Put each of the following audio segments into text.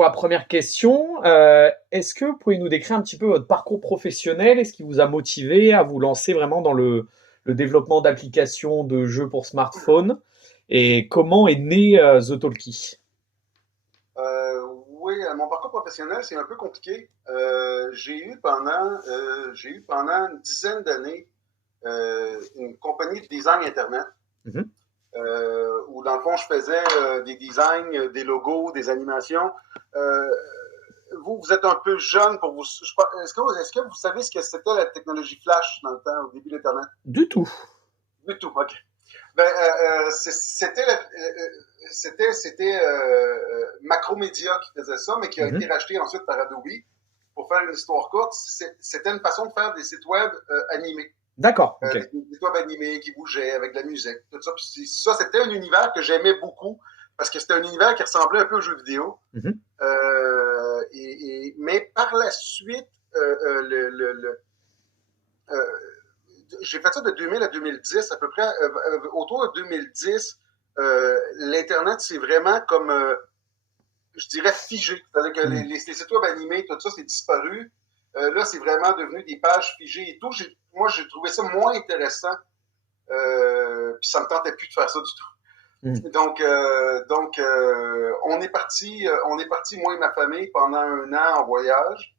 pour la première question, est-ce que vous pouvez nous décrire un petit peu votre parcours professionnel et ce qui vous a motivé à vous lancer vraiment dans le développement d'applications de jeux pour smartphone et comment est né The Talkie? Oui, mon parcours professionnel, c'est un peu compliqué. J'ai eu pendant une dizaine d'années une compagnie de design Internet Mhm. où, dans le fond, je faisais des designs, des logos, des animations. Euh, vous êtes un peu jeune pour vous. Est-ce que vous savez ce que c'était la technologie Flash dans le temps, au début d'Internet? Du tout. Du tout, OK. Ben, c'était Macromedia qui faisait ça, mais qui a été Mhm. racheté ensuite par Adobe. Pour faire une histoire courte, c'était une façon de faire des sites web animés. D'accord, ok. Des sites web animés qui bougeaient avec de la musique, tout ça. Puis ça, c'était un univers que j'aimais beaucoup parce que c'était un univers qui ressemblait un peu aux jeux vidéo. Mhm. Mais par la suite, euh, j'ai fait ça de 2000 à 2010, à peu près. Autour de 2010, l'Internet, c'est vraiment comme, je dirais, figé. C'est-à-dire que Mhm. les sites web animés, tout ça, c'est disparu. Là, c'est vraiment devenu des pages figées et tout. Moi, j'ai trouvé ça moins intéressant. Puis ça me tentait plus de faire ça du Mhm. tout. On est parti, moi et ma famille, pendant un an en voyage.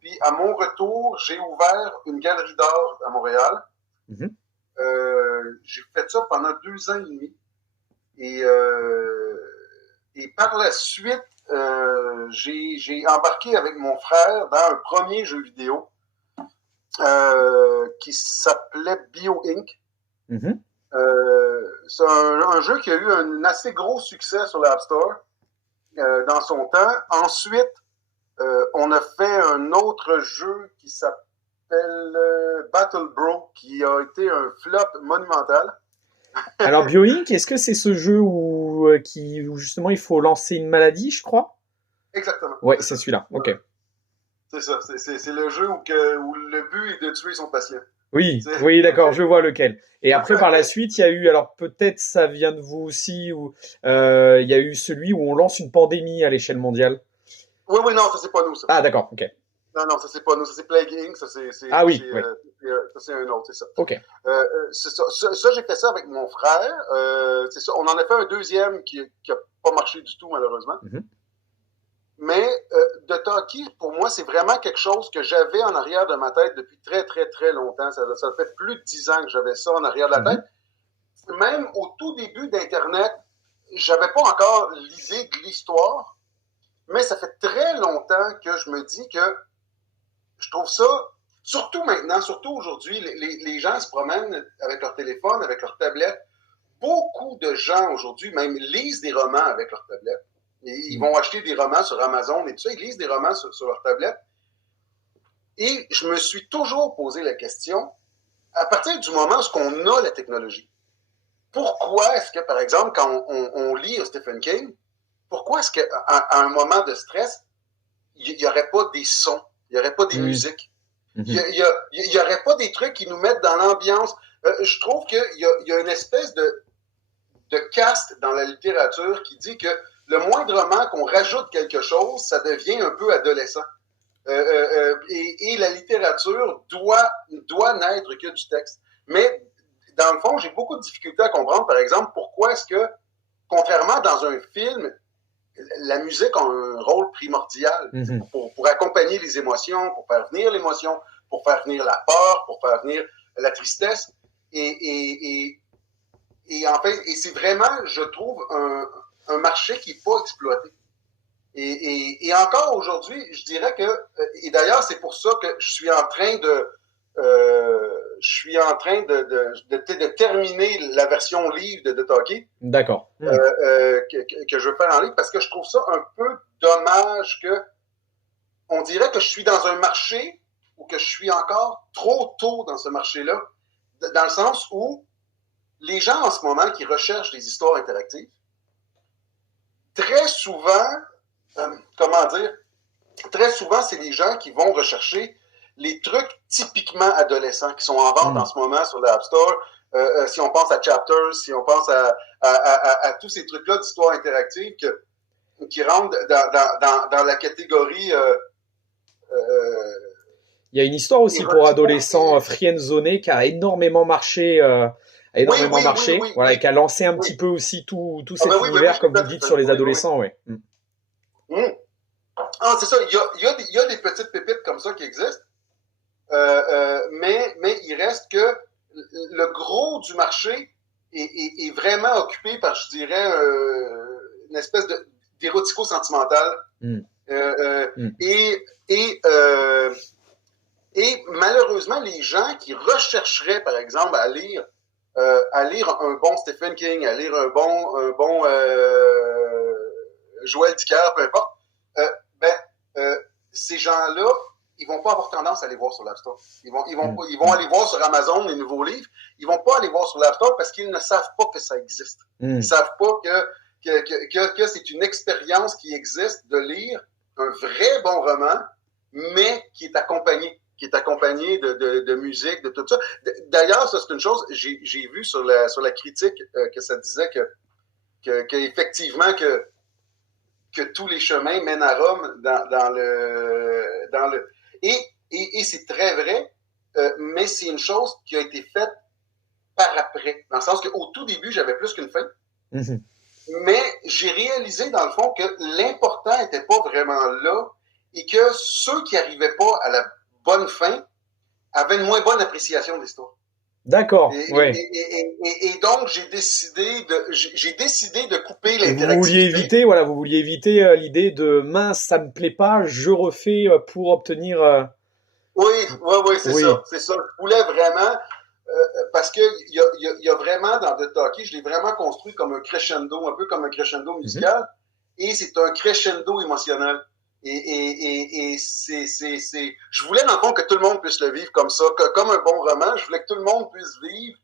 Puis à mon retour, j'ai ouvert une galerie d'art à Montréal. Mhm. J'ai fait ça pendant 2 ans et demi. Et, euh, et par la suite, j'ai embarqué avec mon frère dans un premier jeu vidéo qui s'appelait Bio Inc. Mhm. C'est un jeu qui a eu un assez gros succès sur l'App Store dans son temps. Ensuite, on a fait un autre jeu qui s'appelle Battle Bro, qui a été un flop monumental. Alors BioInc, est-ce que c'est ce jeu où justement il faut lancer une maladie, je crois? Exactement, Ouais, c'est c'est ça. celui-là. Ok. Voilà. C'est ça. C'est le jeu où le but est de tuer son patient. Oui, C'est- oui, d'accord, je vois lequel. Et après, par la suite, il y a eu, alors peut-être ça vient de vous aussi, ou il y a eu celui où on lance une pandémie à l'échelle mondiale. Oui, oui, non, ça c'est pas nous, ça. Ah, d'accord, ok. Non, non, ça c'est pas nous, ça c'est Plague Inc., Ah oui, oui, ça, c'est un autre, c'est ça. ok. C'est ça. J'ai fait ça avec mon frère. C'est ça. On en a fait un deuxième qui a pas marché du tout, malheureusement. Mhm, Mais de Talkie, pour moi, c'est vraiment quelque chose que j'avais en arrière de ma tête depuis très, très, très longtemps. Ça fait plus de 10 ans que j'avais ça en arrière de la tête. mhm, Même au tout début d'Internet, j'avais pas encore l'idée de l'histoire, mais ça fait très longtemps que je me dis que je trouve ça, surtout maintenant, surtout aujourd'hui, les gens se promènent avec leur téléphone, avec leur tablette. Beaucoup de gens aujourd'hui même lisent des romans avec leur tablette. Ils mhm. vont acheter des romans sur Amazon et tout ça, ils lisent des romans sur leur tablette. Et je me suis toujours posé la question, à partir du moment où on a la technologie, pourquoi est-ce que, par exemple, quand on lit Stephen King, pourquoi est-ce qu'à un moment de stress, il n'y aurait pas des sons, il n'y aurait pas des Mhm, musiques, mhm. il y aurait pas des trucs qui nous mettent dans l'ambiance. Je trouve qu'il y a une espèce de caste dans la littérature qui dit que le moindrement qu'on rajoute quelque chose, ça devient un peu adolescent. Et la littérature doit n'être que du texte. Mais dans le fond, j'ai beaucoup de difficultés à comprendre, par exemple, pourquoi est-ce que, contrairement dans un film, la musique a un rôle primordial Mhm. pour accompagner les émotions, pour faire venir l'émotion, pour faire venir la peur, pour faire venir la tristesse. Et, et, et, et c'est vraiment, je trouve, un marché qui n'est pas exploité. Et encore aujourd'hui, je dirais que, et d'ailleurs, c'est pour ça que je suis en train de terminer la version livre de Talkie D'accord. Mhm. que je veux faire en livre parce que je trouve ça un peu dommage que on dirait que je suis dans un marché ou que je suis encore trop tôt dans ce marché-là, dans le sens où les gens en ce moment qui recherchent des histoires interactives, très souvent, comment dire, très souvent, c'est les gens qui vont rechercher les trucs typiquement adolescents qui sont en vente en Mhm. ce moment sur l'App Store. Si on pense à Chapters, si on pense à tous ces trucs-là d'histoire interactive, que qui rentre dans la catégorie Il y a une histoire aussi pour adolescents friendzonés qui a énormément marché. Oui. Voilà, et qui a lancé un petit peu aussi tout cet ben oui, univers, comme tout vous à dites, fait. sur les adolescents, ouais. Ah, c'est ça. Il y a des petites pépites comme ça qui existent. Mais il reste que le gros du marché est vraiment occupé par, je dirais, une espèce d'érotico-sentimental. Et malheureusement, les gens qui rechercheraient, par exemple, à lire un bon Stephen King, à lire un bon Joël Dicker, peu importe, ces gens-là, ils vont pas avoir tendance à aller voir sur l'App Store. Ils vont aller voir sur Amazon les nouveaux livres. Ils vont pas aller voir sur l'App Store parce qu'ils ne savent pas que ça existe. Ils savent pas que c'est une expérience qui existe de lire un vrai bon roman, mais qui est accompagné de musique, de tout ça. D'ailleurs, ça c'est une chose, j'ai vu sur la critique que ça disait que effectivement que tous les chemins mènent à Rome dans le et c'est très vrai, mais c'est une chose qui a été faite par après, dans le sens qu'au tout début j'avais plus qu'une fin, mais j'ai réalisé dans le fond que l'important n'était pas vraiment là et que ceux qui n'arrivaient pas à la bonne fin avaient une moins bonne appréciation de l'histoire. D'accord, ouais. Et donc, j'ai décidé de couper l'interactivité. Vous vouliez éviter l'idée de mince, ça me plaît pas, je refais pour obtenir. Oui, c'est ça. Je voulais vraiment, parce que il y a vraiment dans The Talkie, je l'ai vraiment construit comme un crescendo, un peu comme un crescendo musical, et c'est un crescendo émotionnel. Et je voulais dans le fond que tout le monde puisse le vivre comme ça, comme un bon roman. Je voulais que tout le monde puisse vivre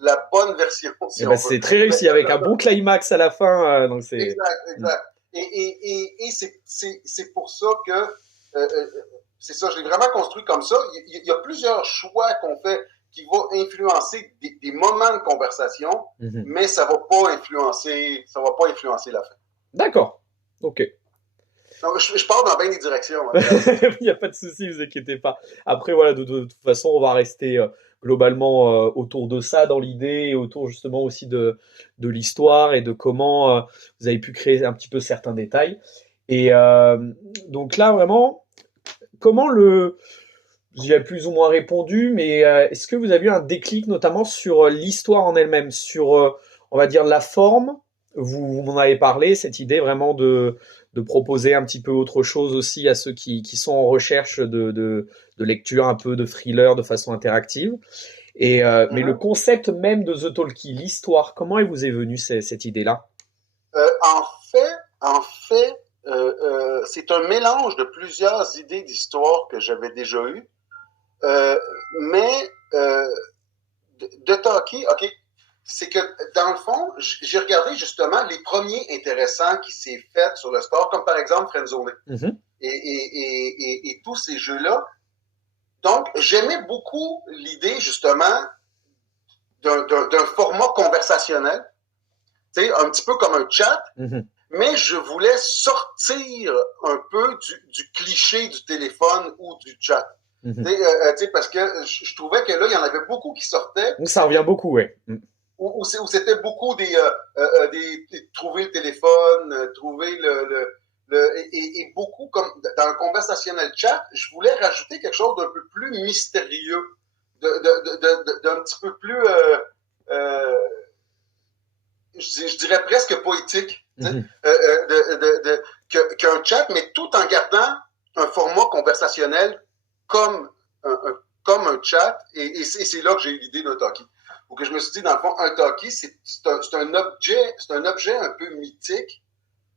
la bonne version. Si on c'est très réussi avec un bon climax à la fin. Donc c'est... Exact. Et c'est pour ça que c'est ça. Je l'ai vraiment construit comme ça. Il y a plusieurs choix qu'on fait qui vont influencer des moments de conversation, mais ça va pas influencer la fin. D'accord. Ok. Donc, je pars dans bien des directions. Il n'y a pas de souci, vous inquiétez pas. Après, voilà, de toute façon, on va rester globalement autour de ça dans l'idée et autour justement aussi de l'histoire et de comment vous avez pu créer un petit peu certains détails. Et donc là, vraiment, comment j'y ai plus ou moins répondu, mais est-ce que vous avez eu un déclic notamment sur l'histoire en elle-même, sur, on va dire, la forme? Vous m'en avez parlé, cette idée vraiment de proposer un petit peu autre chose aussi à ceux qui sont en recherche de lecture, un peu de thriller de façon interactive. Et, mais le concept même de The Talkie, l'histoire, comment elle vous est venue cette idée-là? En fait, c'est un mélange de plusieurs idées d'histoire que j'avais déjà eues. Mais The Talkie, OK, c'est que dans le fond, j'ai regardé justement les premiers intéressants qui s'est fait sur le store, comme par exemple Friendzone et tous ces jeux-là. Donc, j'aimais beaucoup l'idée justement d'un format conversationnel, tu sais, un petit peu comme un chat, mais je voulais sortir un peu du cliché du téléphone ou du chat. Parce que je trouvais que là, il y en avait beaucoup qui sortaient. Ça revient beaucoup, oui. Où c'était beaucoup des trouver le téléphone, trouver et beaucoup comme dans le conversationnel chat, je voulais rajouter quelque chose d'un peu plus mystérieux, d'un petit peu plus je dirais presque poétique, qu'un chat, mais tout en gardant un format conversationnel comme un chat, et c'est là que j'ai eu l'idée d'un talkie. Ou que je me suis dit, dans le fond, un talkie, c'est un objet un peu mythique.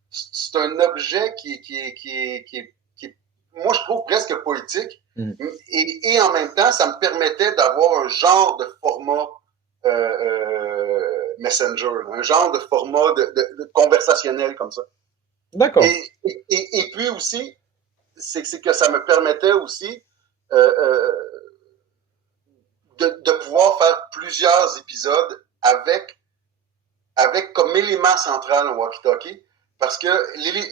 C'est un objet qui est, moi, je trouve presque poétique. Et en même temps, ça me permettait d'avoir un genre de format Messenger, un genre de format de conversationnel comme ça. D'accord. Et puis aussi, c'est que ça me permettait aussi de pouvoir faire plusieurs épisodes avec comme élément central un walkie-talkie. Parce que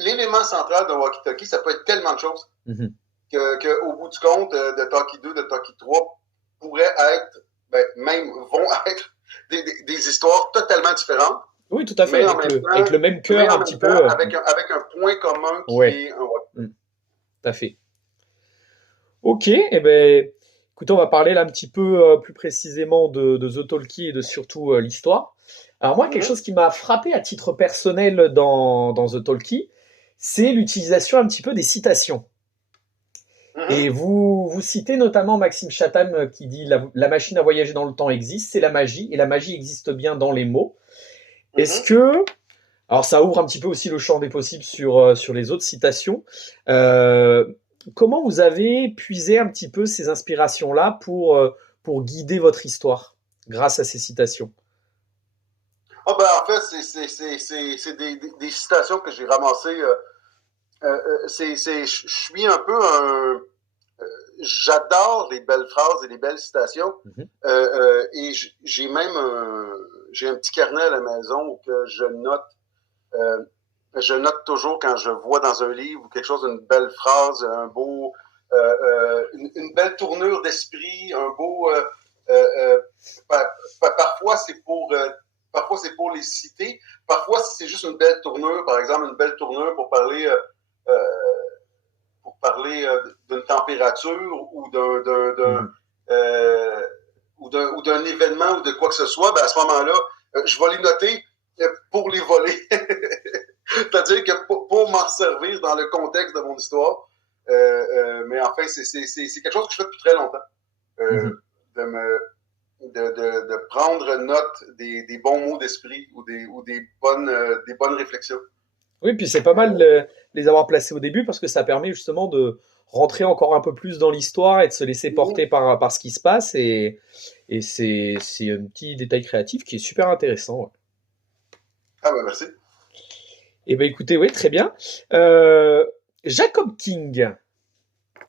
l'élément central d'un walkie-talkie, ça peut être tellement de choses Mhm. qu'au bout du compte, de Talkie 2, de Talkie 3 pourraient être, vont être des histoires totalement différentes, Oui, tout à fait, mais en même avec temps, le même cœur un petit peu. avec un point commun qui Ouais, est un walkie-talkie. tout à fait. Ok, eh ben, écoutez, on va parler là un petit peu plus précisément de The Talkie et de surtout l'histoire. Alors moi, quelque Mhm, chose qui m'a frappé à titre personnel dans The Talkie, c'est l'utilisation un petit peu des citations. mhm, Et vous citez notamment Maxime Chatham qui dit la machine à voyager dans le temps existe, c'est la magie, et la magie existe bien dans les mots. Est-ce mhm. que, alors ça ouvre un petit peu aussi le champ des possibles sur les autres citations, comment vous avez puisé un petit peu ces inspirations-là pour guider votre histoire grâce à ces citations? En fait, c'est des citations que j'ai ramassées. Je suis un peu un. J'adore les belles phrases et les belles citations. Mhm, Et j'ai même j'ai un petit carnet à la maison où que euh, je note toujours quand je vois dans un livre quelque chose, une belle phrase, un beau, une belle tournure d'esprit, un beau. Pa- parfois c'est pour les citer. Parfois c'est juste une belle tournure, par exemple une belle tournure euh, pour parler d'une température mhm. euh, ou d'un événement ou de quoi que ce soit, ben à ce moment-là, je vais les noter pour les voler. C'est-à-dire que pour m'en servir dans le contexte de mon histoire. Mais en fait, c'est quelque chose que je fais depuis très longtemps. Mhm. De, me, de prendre note des bons mots d'esprit ou des bonnes réflexions. Oui, puis c'est pas mal Euh, de les avoir placés au début parce que ça permet justement de rentrer encore un peu plus dans l'histoire et de se laisser porter par ce qui se passe et c'est un petit détail créatif qui est super intéressant. Ouais. ah ben merci. Eh ben écoutez, oui, très bien. Euh, Jacob King.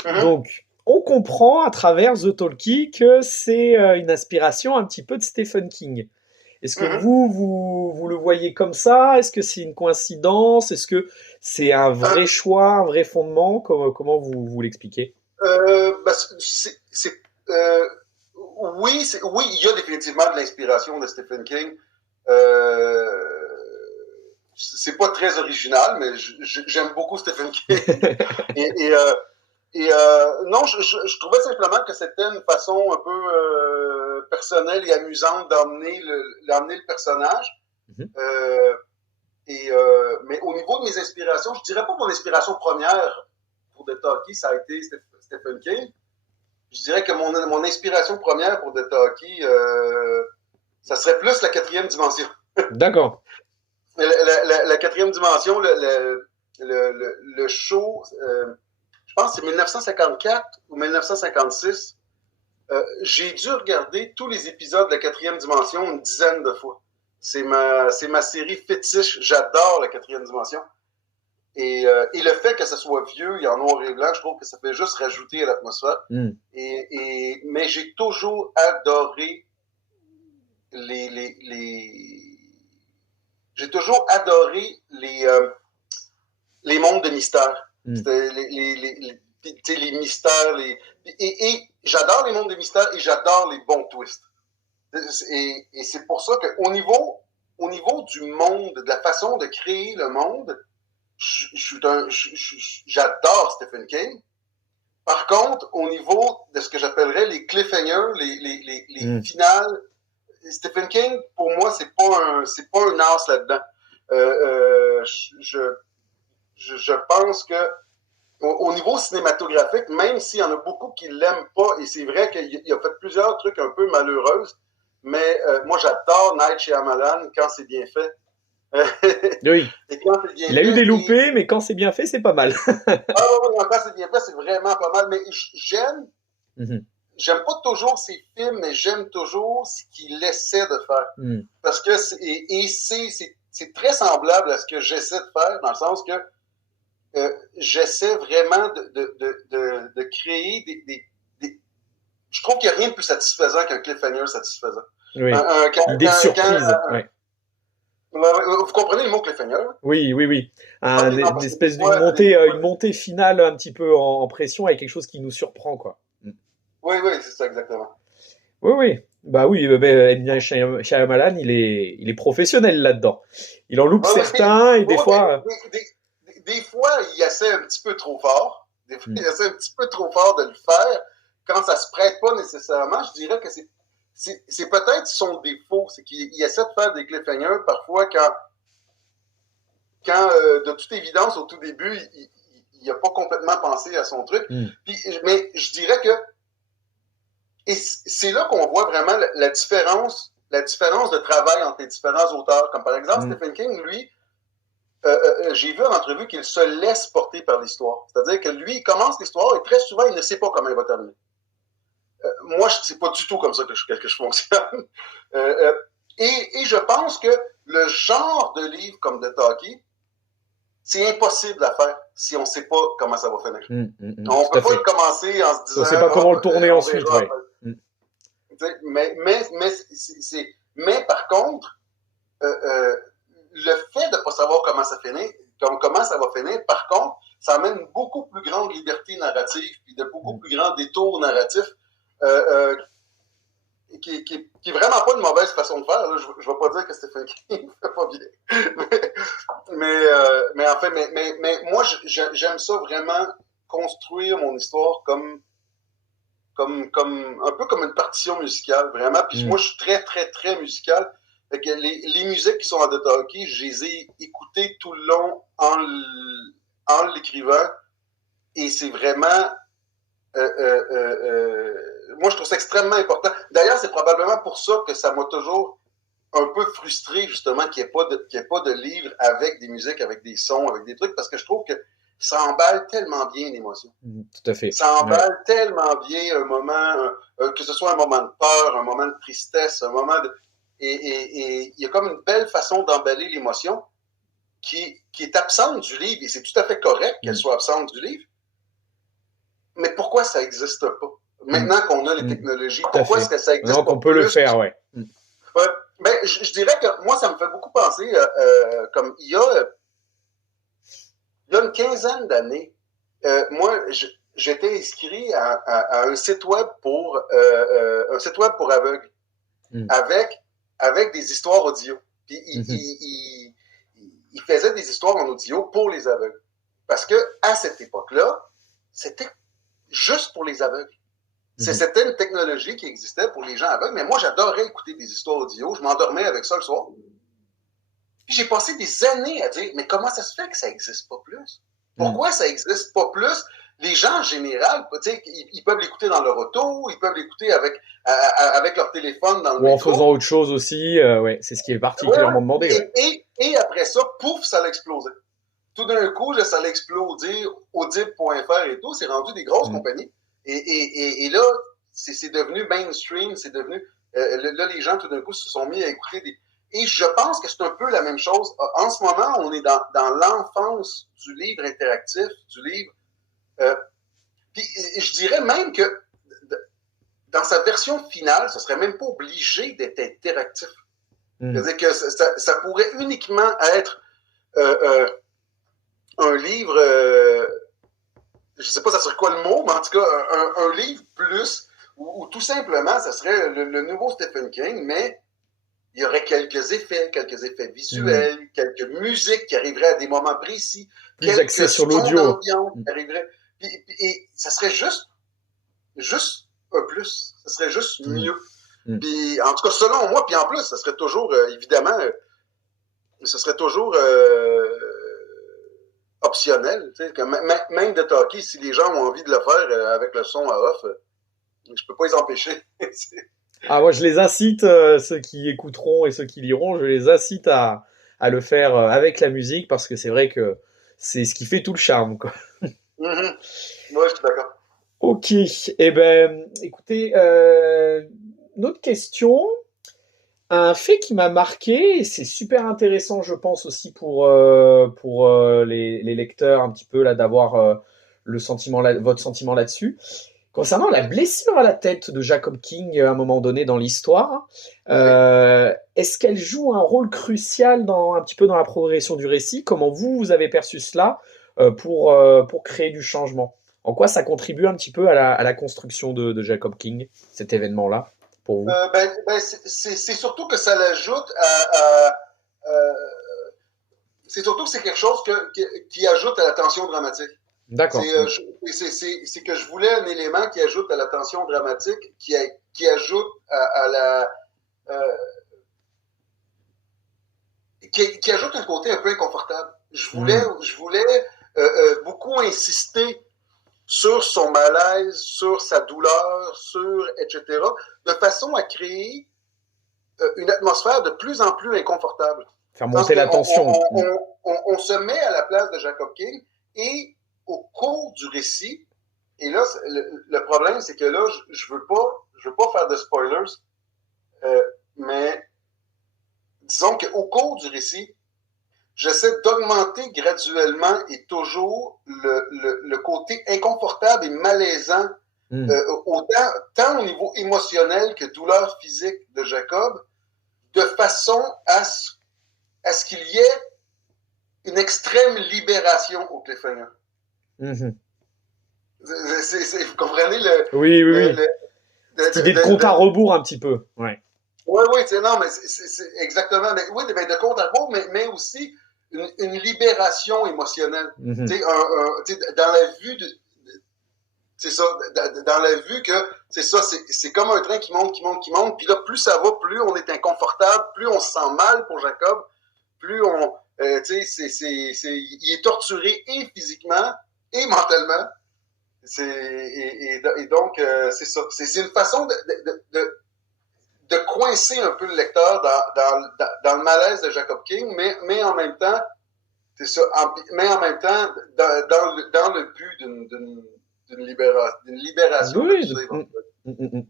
Mm-hmm. Donc, on comprend à travers The Talkie que c'est une inspiration un petit peu de Stephen King. Est-ce que Mm-hmm. vous le voyez comme ça? Est-ce que c'est une coïncidence? Est-ce que c'est un vrai choix, un vrai fondement? Comment vous l'expliquez? Ben, euh, oui, il y a définitivement de l'inspiration de Stephen King. Euh, c'est pas très original, mais j'aime beaucoup Stephen King. Et, et, euh, non, je trouvais simplement que c'était une façon un peu personnelle et amusante d'emmener le personnage. Mhm, Euh, mais au niveau de mes inspirations, je dirais pas que mon inspiration première pour The Talkie, ça a été Stephen King. Je dirais que mon inspiration première pour The Talkie, ça serait plus la quatrième dimension. d'accord. La quatrième dimension, le show, je pense que c'est 1954 ou 1956. J'ai dû regarder tous les épisodes de la quatrième dimension une dizaine de fois. C'est ma série fétiche. J'adore la quatrième dimension. Et le fait que ça soit vieux et en noir et blanc, je trouve que ça fait juste rajouter à l'atmosphère. Hmm. Mais j'ai toujours adoré les j'ai toujours adoré les mondes de mystère. Hmm. C'était les mystères. Et j'adore les mondes de mystère et j'adore les bons twists. Et c'est pour ça au niveau du monde, de la façon de créer le monde, j'adore Stephen King. Par contre, au niveau de ce que j'appellerais les cliffhangers, les Hmm. finales, Stephen King, pour moi, c'est pas un as là-dedans. Je pense que au niveau cinématographique, même s'il y en a beaucoup qui l'aiment pas, et c'est vrai qu'il a fait plusieurs trucs un peu malheureux, mais moi j'adore Night Shyamalan quand c'est bien fait. Oui, Et quand c'est bien il a eu des fait, loupés, mais quand c'est bien fait, c'est pas mal. oui, quand c'est bien fait, c'est vraiment pas mal. Mais Mhm. j'aime pas toujours ses films, mais j'aime toujours ce qu'il essaie de faire. Hmm. Parce que c'est très semblable à ce que j'essaie de faire, dans le sens que j'essaie vraiment de créer je trouve qu'il n'y a rien de plus satisfaisant qu'un cliffhanger satisfaisant. Oui, Un, un, quand, l'idée de quand, surprise, ouais. Vous comprenez le mot cliffhanger? Oui, oui, oui. Ok, non, Une parce que espèce une montée finale un petit peu en pression avec quelque chose qui nous surprend, quoi. oui, oui, c'est ça, exactement. Oui, oui. Bah oui, M. Night Shyamalan, il est professionnel là-dedans. Il en loupe Ouais, ouais, certains et des ouais, mais fois. des fois, il essaie un petit peu trop fort. Des fois, il Hmm. essaie un petit peu trop fort de le faire. Quand ça se prête pas nécessairement, je dirais que c'est peut-être son défaut. C'est qu'il essaie de faire des cliffhangers parfois quand de toute évidence, au tout début, il a pas complètement pensé à son truc. Hmm. Puis, mais je dirais que et c'est là qu'on voit vraiment la différence de travail entre les différents auteurs. Comme par exemple, Hmm. Stephen King, lui, j'ai vu en entrevue qu'il se laisse porter par l'histoire. C'est-à-dire que lui, il commence l'histoire et très souvent, il ne sait pas comment il va terminer. Moi, c'est pas du tout comme ça que je fonctionne. Et je pense que le genre de livre comme The Talkie, c'est impossible à faire si on ne sait pas comment ça va finir. On ne Tout à peut pas le fait. commencer en se On disant, sait pas comment le tourner on ensuite, verra ouais. après. Mais par contre, le fait de ne pas savoir comment ça finit, comment ça va finir, par contre, ça amène une beaucoup plus grande liberté narrative et de beaucoup plus grands détours narratifs euh, qui est vraiment pas une mauvaise façon de faire. Là. Je ne vais pas dire que Stephen King ne fait pas bien. Mais en fait, mais moi, j'aime ça vraiment construire mon histoire un peu comme une partition musicale, vraiment. Puis moi, je suis très, très, très musical. Fait que les musiques qui sont en The Talkie, je les ai écoutées tout le long en l'écrivant. Et c'est vraiment. Moi, je trouve ça extrêmement important. D'ailleurs, c'est probablement pour ça que ça m'a toujours un peu frustré, justement, qu'il n'y ait pas de livre avec des musiques, avec des sons, avec des trucs, parce que je trouve que ça emballe tellement bien l'émotion. Tout à fait. Ça Ouais. emballe tellement bien un moment, que ce soit un moment de peur, un moment de tristesse, un moment de. Et il y a comme une belle façon d'emballer l'émotion qui est absente du livre, et c'est tout à fait correct qu'elle soit absente du livre. Mais pourquoi ça n'existe pas? Maintenant qu'on a les technologies, Tout à pourquoi est-ce fait. que ça Maintenant n'existe qu'on pas peut le plus? faire, ouais. Ben, je dirais que moi, ça me fait beaucoup penser, comme il y a une quinzaine d'années, moi, j'étais inscrit à un site web pour aveugles, avec, avec des histoires audio. Puis il faisait des histoires en audio pour les aveugles. Parce que à cette époque-là, c'était juste pour les aveugles. C'était une technologie qui existait pour les gens aveugles, mais moi, j'adorais écouter des histoires audio. Je m'endormais avec ça le soir. Puis j'ai passé des années à dire, mais comment ça se fait que ça n'existe pas plus? Pourquoi ça n'existe pas plus? Les gens, en général, ils peuvent l'écouter dans leur auto, ils peuvent l'écouter avec leur téléphone dans le Ou en métro. faisant autre chose aussi, ouais, c'est ce qui est Ouais, particulièrement demandé, ouais. et après ça, pouf, ça l'a explosé. Tout d'un coup, là, ça l'a explosé, Audible.fr et tout, c'est rendu des grosses compagnies. Et là, c'est devenu mainstream, c'est devenu... là, les gens, tout d'un coup, se sont mis à écouter des... Et je pense que c'est un peu la même chose. En ce moment, on est dans l'enfance du livre interactif, du livre... puis je dirais même que dans sa version finale, ce serait même pas obligé d'être interactif. C'est-à-dire que ça pourrait uniquement être un livre... je sais pas ça serait quoi le mot, mais en tout cas, un livre plus, ou tout simplement, ça serait le nouveau Stephen King, mais il y aurait quelques effets visuels, quelques musiques qui arriveraient à des moments précis, plus axé quelques sur sons l'audio. d'ambiance qui arriveraient. Et ça serait juste un plus. Ça serait juste mieux. Puis, en tout cas, selon moi, puis en plus, ça serait toujours, évidemment, ce serait toujours optionnel. Même de talkie, si les gens ont envie de le faire avec le son à off, je peux pas les empêcher. Ah, moi, je les incite, ceux qui écouteront et ceux qui liront, je les incite à le faire avec la musique parce que c'est vrai que c'est ce qui fait tout le charme, quoi. Mm-hmm. Moi, je suis d'accord. Ok, eh ben, écoutez, une autre question. Un fait qui m'a marqué, et c'est super intéressant, je pense aussi pour les lecteurs un petit peu là d'avoir le sentiment votre sentiment là-dessus. Concernant la blessure à la tête de Jacob King à un moment donné dans l'histoire, Oui. est-ce qu'elle joue un rôle crucial un petit peu dans la progression du récit? Comment vous avez perçu cela pour créer du changement? En quoi ça contribue un petit peu à la construction de Jacob King, cet événement-là, pour vous? C'est surtout que ça l'ajoute c'est surtout que c'est quelque chose qui ajoute à la tension dramatique. D'accord. C'est que je voulais un élément qui ajoute à la tension dramatique, qui ajoute à la. Euh, qui ajoute un côté un peu inconfortable. Hmm. Je voulais beaucoup insister sur son malaise, sur sa douleur, etc., de façon à créer une atmosphère de plus en plus inconfortable. Faire Parce monter qu'on la tension. Hmm. on se met à la place de Jacob King et au cours du récit, et là, le problème, c'est que là, je veux pas faire de spoilers, mais disons qu'au cours du récit, j'essaie d'augmenter graduellement et toujours le côté inconfortable et malaisant, Hmm. tant au niveau émotionnel que douleur physique de Jacob, de façon à ce qu'il y ait une extrême libération au cliffhanger. Mhm. Vous comprenez le, Oui, oui, le, oui. le, Cette idée de compte à le rebours un petit peu. Ouais. oui, oui, non, mais c'est exactement. Mais, oui, ben, de compte à rebours, mais aussi une libération émotionnelle. Mhm. Dans la vue c'est ça, dans la vue que c'est ça, c'est comme un train qui monte, qui monte, qui monte, puis là, plus ça va, plus on est inconfortable, plus on se sent mal pour Jacob, plus on, il est torturé et physiquement et mentalement. Et donc, c'est ça. C'est une façon de coincer un peu le lecteur dans le malaise de Jacob King, mais en même temps, c'est ça, mais en même temps, dans le but d'une libération de tout Oui. ça.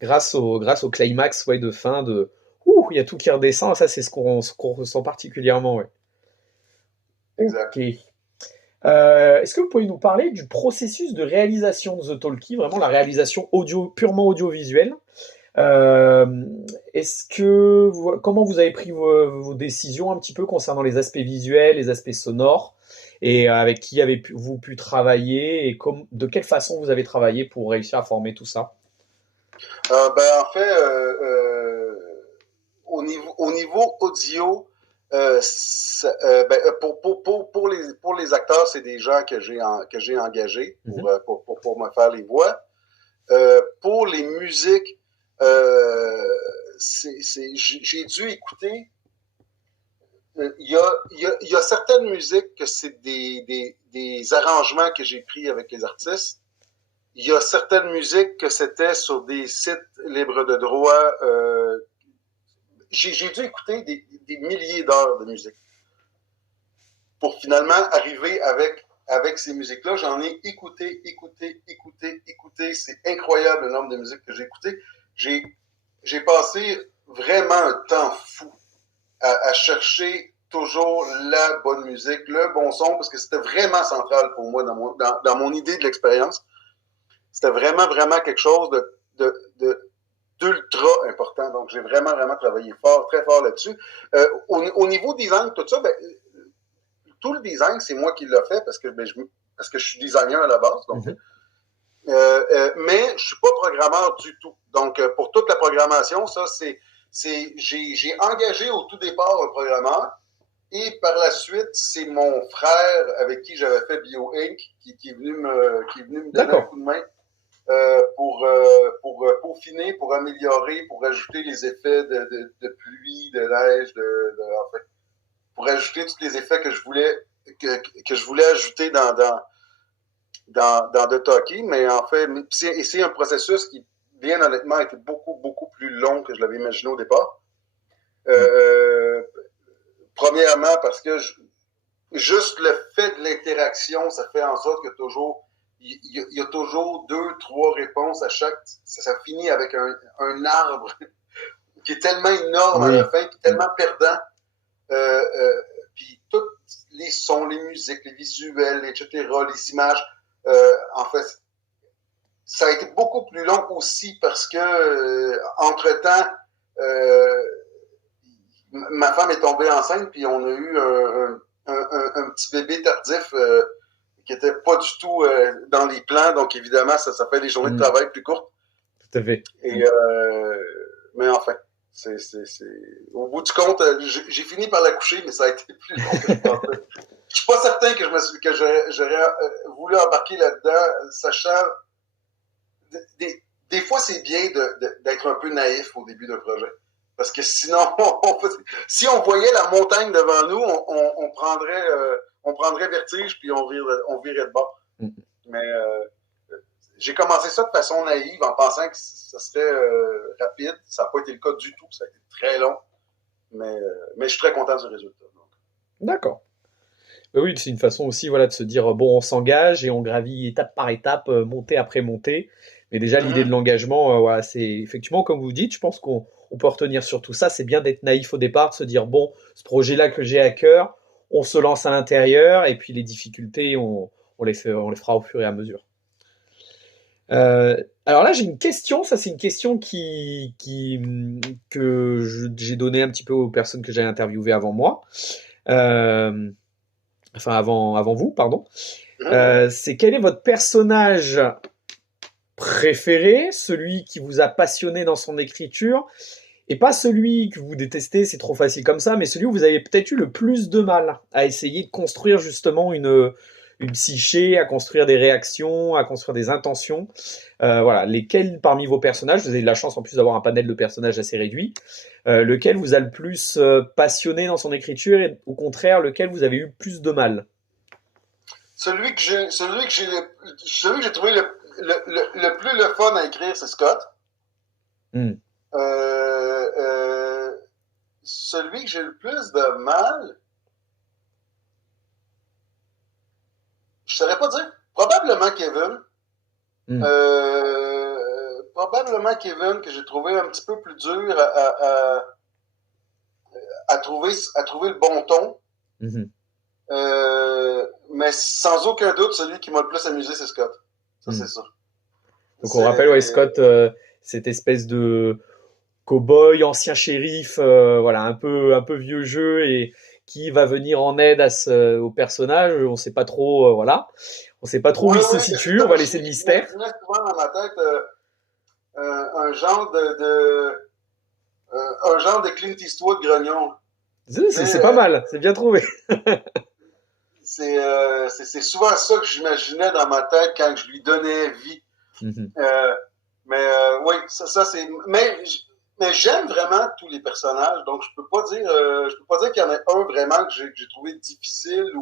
Grâce au climax ouais, de fin de ouh, il y a tout qui redescend, ça c'est ce qu'on ressent particulièrement. Ouais. Exact. Ok. Est-ce que vous pouvez nous parler du processus de réalisation de The Talkie, vraiment la réalisation audio, purement audiovisuelle? Euh, comment vous avez pris vos décisions un petit peu concernant les aspects visuels, les aspects sonores, et avec qui avez-vous pu travailler, et de quelle façon vous avez travaillé pour réussir à former tout ça? En fait, au niveau audio, pour les acteurs, c'est des gens que j'ai engagés Mhm. pour me faire les voix. Pour les musiques, j'ai dû écouter. Il y a certaines musiques que c'est des arrangements que j'ai pris avec les artistes. Il y a certaines musiques que c'était sur des sites libres de droit. J'ai dû écouter des milliers d'heures de musique pour finalement arriver avec ces musiques-là. J'en ai écouté. C'est incroyable le nombre de musiques que j'ai écoutées. J'ai passé vraiment un temps fou à chercher toujours la bonne musique, le bon son, parce que c'était vraiment central pour moi dans mon idée de l'expérience. C'était vraiment, vraiment quelque chose d'ultra important. Donc, j'ai vraiment, vraiment travaillé fort, très fort là-dessus. Au niveau design, tout ça, tout le design, c'est moi qui l'ai fait parce que je suis designer à la base. Donc, Mhm. mais je suis pas programmeur du tout. Donc, pour toute la programmation, ça, j'ai engagé au tout départ un programmeur. Et par la suite, c'est mon frère avec qui j'avais fait Bio Inc. Qui est venu me donner un D'accord. coup de main pour peaufiner, pour améliorer, pour ajouter les effets de pluie, de neige, en fait, pour ajouter tous les effets que je voulais ajouter dans The Talkie. Mais en fait, c'est un processus qui, bien honnêtement, a été beaucoup, beaucoup plus long que je l'avais imaginé au départ. Mm. Premièrement, parce que juste le fait de l'interaction, ça fait en sorte que toujours il y a toujours 2, 3 réponses à chaque. Ça finit avec un arbre qui est tellement énorme à la Oui. fin, puis tellement perdant. Puis tous les sons, les musiques, les visuels, etc., les images, en fait, ça a été beaucoup plus long aussi parce que, entre-temps, euh, ma femme est tombée enceinte, puis on a eu un petit bébé tardif qui était pas du tout dans les plans, donc évidemment, ça fait des journées de travail plus courtes. Tout à fait. Et, mais enfin, au bout du compte, j'ai fini par l'accoucher, mais ça a été plus long que je pensais. Je suis pas certain que j'aurais voulu embarquer là-dedans, sachant des fois c'est bien d'être un peu naïf au début d'un projet. Parce que sinon, si on voyait la montagne devant nous, on prendrait vertige puis on virait de bord. Mais j'ai commencé ça de façon naïve en pensant que ça serait rapide. Ça n'a pas été le cas du tout. Ça a été très long. Mais je suis très content du résultat. D'accord. Oui, c'est une façon aussi voilà, de se dire, bon, on s'engage et on gravit étape par étape, montée après montée. Mais déjà, l'idée de l'engagement, voilà, c'est effectivement, comme vous dites, je pense qu'on peut retenir sur tout ça. C'est bien d'être naïf au départ, de se dire, bon, ce projet-là que j'ai à cœur, on se lance à l'intérieur et puis les difficultés, on les fera au fur et à mesure. Alors là, j'ai une question. Ça, c'est une question que j'ai donnée un petit peu aux personnes que j'ai interviewées avant moi. Enfin, avant vous, pardon. C'est quel est votre personnage préféré, celui qui vous a passionné dans son écriture, et pas celui que vous détestez, c'est trop facile comme ça, mais celui où vous avez peut-être eu le plus de mal à essayer de construire justement une psyché, à construire des réactions, à construire des intentions. Voilà, lesquels parmi vos personnages, vous avez de la chance en plus d'avoir un panel de personnages assez réduit, lequel vous a le plus passionné dans son écriture et au contraire, lequel vous avez eu plus de mal? Celui que j'ai trouvé le plus le fun à écrire, c'est Scott. Celui que j'ai le plus de mal, je saurais pas dire. Probablement Kevin. Probablement Kevin, que j'ai trouvé un petit peu plus dur à trouver le bon ton. Mais sans aucun doute, celui qui m'a le plus amusé, c'est Scott. Ça, c'est sûr. Donc on rappelle, ouais, Scott, cette espèce de cow-boy, ancien shérif, voilà, un peu vieux jeu et qui va venir en aide au personnage. On sait pas trop, voilà, on sait pas trop où il se situe. On va laisser le mystère. Je mets souvent dans ma tête un genre de Clint Eastwood grognon. C'est pas mal, c'est bien trouvé. C'est souvent ça que j'imaginais dans ma tête quand je lui donnais vie. Mais oui, ça c'est. Mais j'aime vraiment tous les personnages, donc je peux pas dire qu'il y en a un vraiment que j'ai trouvé difficile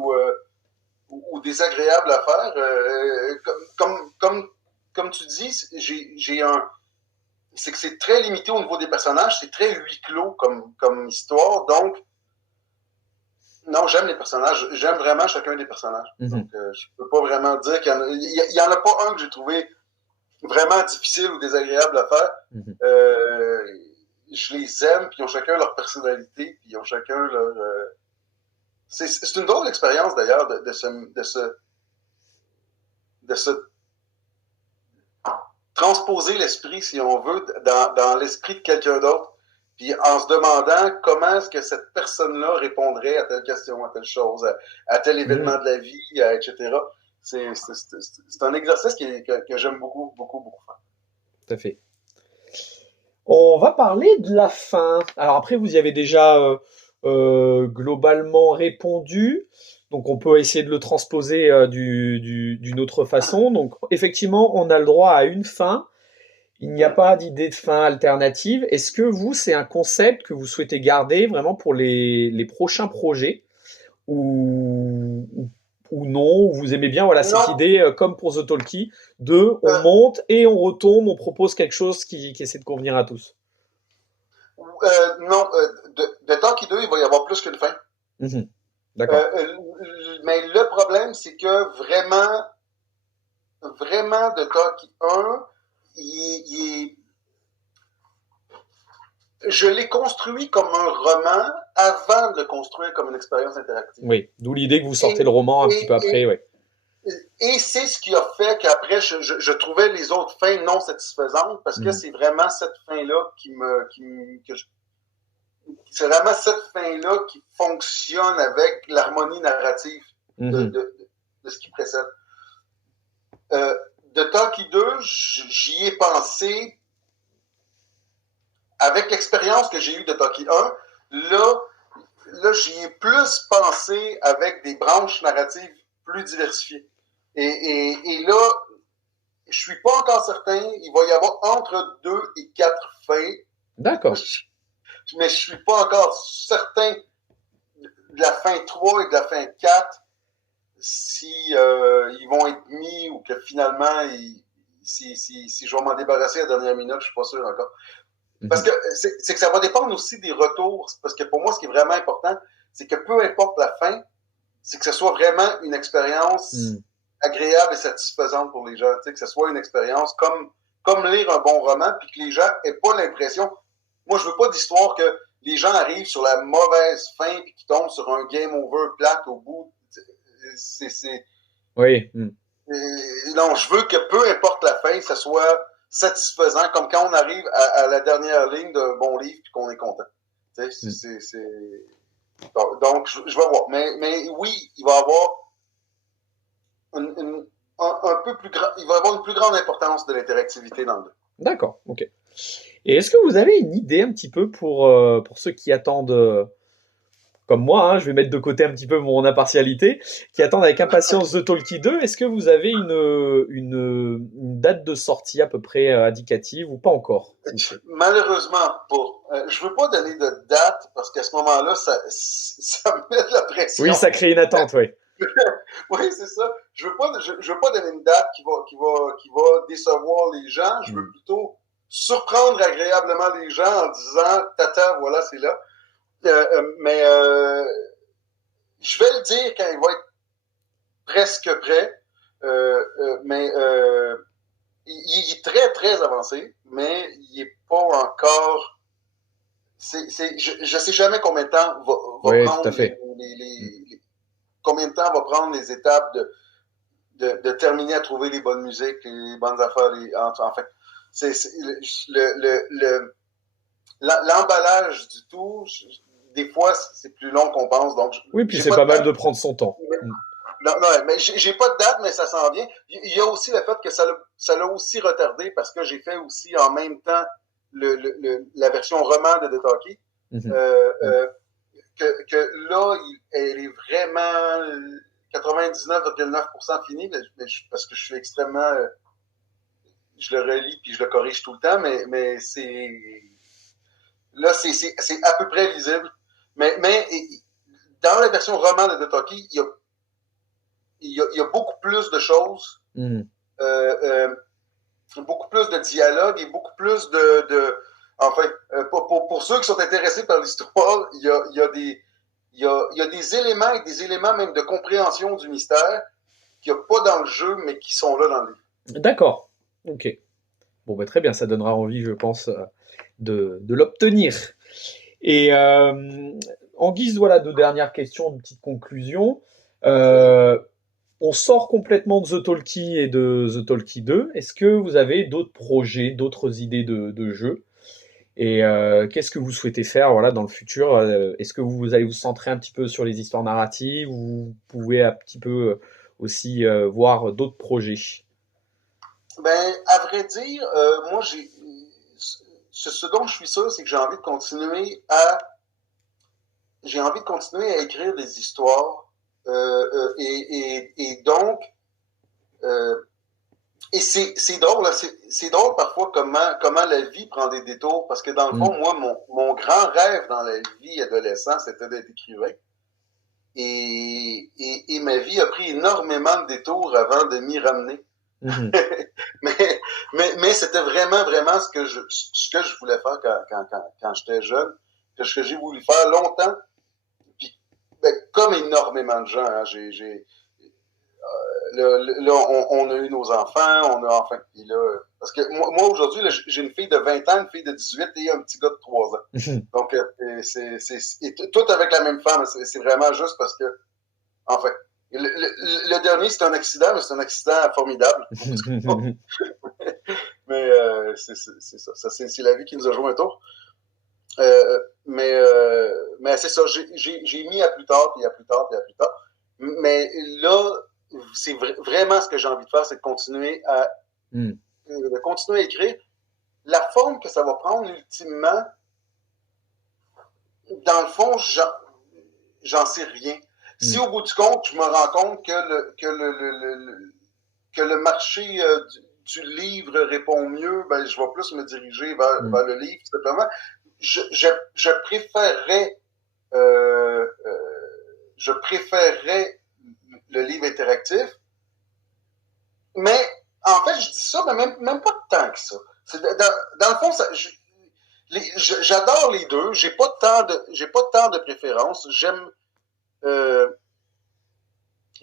ou désagréable à faire. Comme tu dis, c'est que c'est très limité au niveau des personnages, c'est très huis clos comme histoire, donc non, j'aime les personnages, j'aime vraiment chacun des personnages. Donc je peux pas vraiment dire qu'il y en a pas un que j'ai trouvé vraiment difficile ou désagréable à faire. Je les aime, puis ils ont chacun leur personnalité, puis ils ont chacun leur... C'est une drôle d'expérience, d'ailleurs, de se transposer l'esprit, si on veut, dans l'esprit de quelqu'un d'autre, puis en se demandant comment est-ce que cette personne-là répondrait à telle question, à telle chose, à tel événement de la vie, etc. C'est un exercice que j'aime beaucoup, beaucoup, beaucoup faire. Tout à fait. On va parler de la fin. Alors après, vous y avez déjà globalement répondu. Donc on peut essayer de le transposer d'une autre façon. Donc effectivement, on a le droit à une fin. Il n'y a pas d'idée de fin alternative. Est-ce que vous, c'est un concept que vous souhaitez garder vraiment pour les prochains projets ou non, ou vous aimez bien voilà, cette idée, comme pour The Talkie, de on monte et on retombe, on propose quelque chose qui essaie de convenir à tous? Non, de Talkie 2, il va y avoir plus qu'une fin. D'accord. Mais le problème, c'est que vraiment de Talkie 1, je l'ai construit comme un roman avant de le construire comme une expérience interactive. Oui, d'où l'idée que vous sortez le roman un petit peu après, oui. Et c'est ce qui a fait qu'après, je trouvais les autres fins non satisfaisantes parce que c'est vraiment cette fin-là c'est vraiment cette fin-là qui fonctionne avec l'harmonie narrative de ce qui précède. De Talkie 2, j'y ai pensé avec l'expérience que j'ai eue de Talkie 1. Là, j'y ai plus pensé avec des branches narratives plus diversifiées. Et là, je suis pas encore certain. Il va y avoir entre 2 et 4 fins. D'accord. Mais je suis pas encore certain de la fin 3 et de la fin 4 si ils vont être mis ou que finalement, si je vais m'en débarrasser à la dernière minute, je suis pas sûr encore. Parce que c'est que ça va dépendre aussi des retours. Parce que pour moi, ce qui est vraiment important, c'est que peu importe la fin, c'est que ce soit vraiment une expérience agréable et satisfaisante pour les gens. Que ce soit une expérience comme lire un bon roman, puis que les gens aient pas l'impression. Moi, je veux pas d'histoire que les gens arrivent sur la mauvaise fin puis qu'ils tombent sur un game over plate au bout. Oui. Non, je veux que peu importe la fin, ça soit satisfaisant, comme quand on arrive à la dernière ligne d'un bon livre puis qu'on est content. Donc, je vais voir. Mais oui, il va avoir un peu plus grand, il va avoir une plus grande importance de l'interactivité dans le jeu. D'accord, ok. Et est-ce que vous avez une idée un petit peu pour ceux qui attendent, comme moi, hein, je vais mettre de côté un petit peu mon impartialité, qui attendent avec impatience The Talkie 2, est-ce que vous avez une date de sortie à peu près indicative ou pas encore? Malheureusement pas. Je veux pas donner de date parce qu'à ce moment-là, ça me met de la pression. Oui, ça crée une attente, oui. Oui, c'est ça. Je veux pas donner une date qui va décevoir les gens. Je veux plutôt surprendre agréablement les gens en disant tata, voilà, c'est là. Mais je vais le dire quand il va être presque prêt. Mais il est très, très avancé, mais il est pas encore. Je sais jamais combien de temps va prendre combien de temps va prendre les étapes de terminer à trouver les bonnes musiques, les bonnes affaires. Enfin, l'emballage du tout, des fois, c'est plus long qu'on pense. Donc, oui, puis c'est pas mal de prendre son temps. Non, mais j'ai pas de date, mais ça s'en vient. Il y a aussi le fait que ça l'a aussi retardé parce que j'ai fait aussi en même temps la version roman de The Talkie. Que là, elle est vraiment 99,9% finie, parce que je suis extrêmement. Je le relis puis je le corrige tout le temps, mais c'est. Là, c'est à peu près lisible. Mais dans la version roman de The Talkie, il y a beaucoup plus de choses, beaucoup plus de dialogue et beaucoup plus enfin, pour ceux qui sont intéressés par l'histoire, il y a des éléments et des éléments même de compréhension du mystère qu'il n'y a pas dans le jeu, mais qui sont là dans le livre. D'accord. Ok. Bon, bah, très bien, ça donnera envie, je pense, de l'obtenir. Et en guise voilà, de dernière question, de petite conclusion, on sort complètement de The Talkie et de The Talkie 2. Est-ce que vous avez d'autres projets, d'autres idées de jeux? Et qu'est-ce que vous souhaitez faire voilà, dans le futur? Est-ce que vous allez vous centrer un petit peu sur les histoires narratives ou vous pouvez un petit peu aussi voir d'autres projets? Ben, à vrai dire, moi, ce dont je suis sûr, c'est que j'ai envie de continuer à écrire des histoires et donc et c'est drôle, c'est drôle parfois comment la vie prend des détours, parce que dans le fond, moi, mon grand rêve dans la vie adolescent, c'était d'être écrivain. Et ma vie a pris énormément de détours avant de m'y ramener. mais c'était vraiment, vraiment ce que je voulais faire quand j'étais jeune, que j'ai voulu faire longtemps. Puis, ben, comme énormément de gens, hein, là, on a eu nos enfants, puis là, parce que moi aujourd'hui, j'ai une fille de 20 ans, une fille de 18 et un petit gars de 3 ans. Donc, c'est tout avec la même femme. C'est vraiment juste parce que, enfin, Le dernier, c'est un accident, mais c'est un accident formidable. Mais c'est ça. C'est la vie qui nous a joué un tour. Mais c'est ça. J'ai mis à plus tard, puis à plus tard, puis à plus tard. Mais là, c'est vraiment ce que j'ai envie de faire, c'est de continuer à écrire. La forme que ça va prendre ultimement, dans le fond, j'en sais rien. Si au bout du compte, je me rends compte que le marché du livre répond mieux, ben, je vais plus me diriger vers le livre, tout simplement. Je préférerais le livre interactif, mais en fait, je dis ça, mais même pas tant que ça. Dans le fond, j'adore les deux. J'ai pas tant de préférence. J'aime.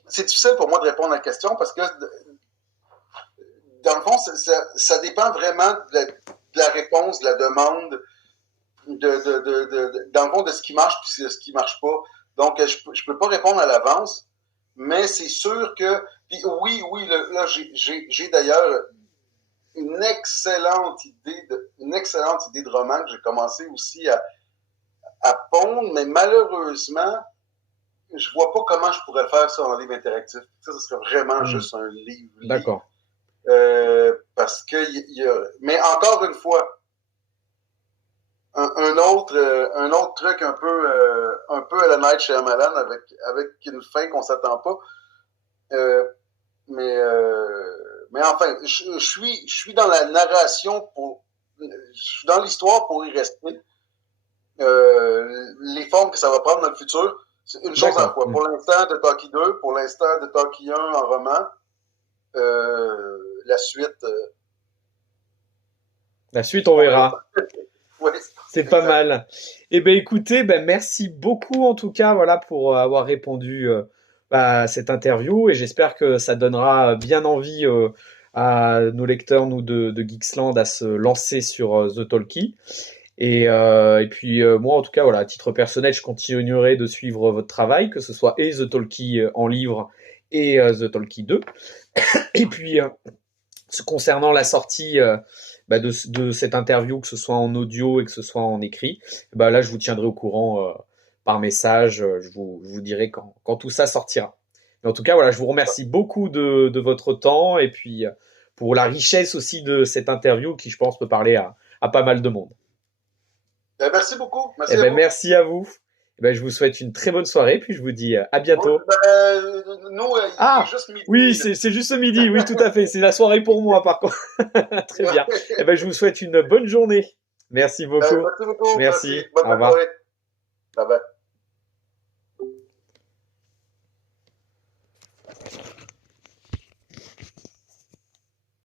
C'est difficile pour moi de répondre à la question parce que dans le fond, ça dépend vraiment de la réponse, de la demande, dans le fond, de ce qui marche et de ce qui marche pas. Donc, je peux pas répondre à l'avance, mais c'est sûr que. Puis oui, là, j'ai d'ailleurs une excellente idée de roman que j'ai commencé aussi à pondre, mais malheureusement, je vois pas comment je pourrais faire ça en livre interactif. Ça serait vraiment juste un livre. D'accord. Parce que mais encore une fois, un autre truc un peu à la Night Shyamalan avec une fin qu'on s'attend pas. Mais enfin, je suis dans la narration je suis dans l'histoire pour y rester. Les formes que ça va prendre dans le futur, c'est une chose à la fois. Pour l'instant, de Talkie 2, pour l'instant, de Talkie 1 en roman, la suite. La suite, on verra. Oui, c'est pas mal. Eh ben, écoutez, merci beaucoup en tout cas, voilà, pour avoir répondu à cette interview, et j'espère que ça donnera bien envie à nos lecteurs, nous de Geeksland, à se lancer sur The Talkie. Et puis moi, en tout cas, voilà, à titre personnel, je continuerai de suivre votre travail, que ce soit et The Talkie en livre et The Talkie 2. Et puis, concernant la sortie de cette interview, que ce soit en audio et que ce soit en écrit, là, je vous tiendrai au courant par message. Je vous dirai quand tout ça sortira. Mais en tout cas, voilà, je vous remercie beaucoup de votre temps et puis pour la richesse aussi de cette interview qui, je pense, peut parler à pas mal de monde. Merci beaucoup. Merci à vous. Je vous souhaite une très bonne soirée, puis je vous dis à bientôt. Nous, il est juste midi. Oui, c'est juste midi, oui, tout à fait. C'est la soirée pour moi, par contre. Très bien. Je vous souhaite une bonne journée. Merci beaucoup. Merci beaucoup. Merci. Bonne Au revoir. soirée. Bye bye.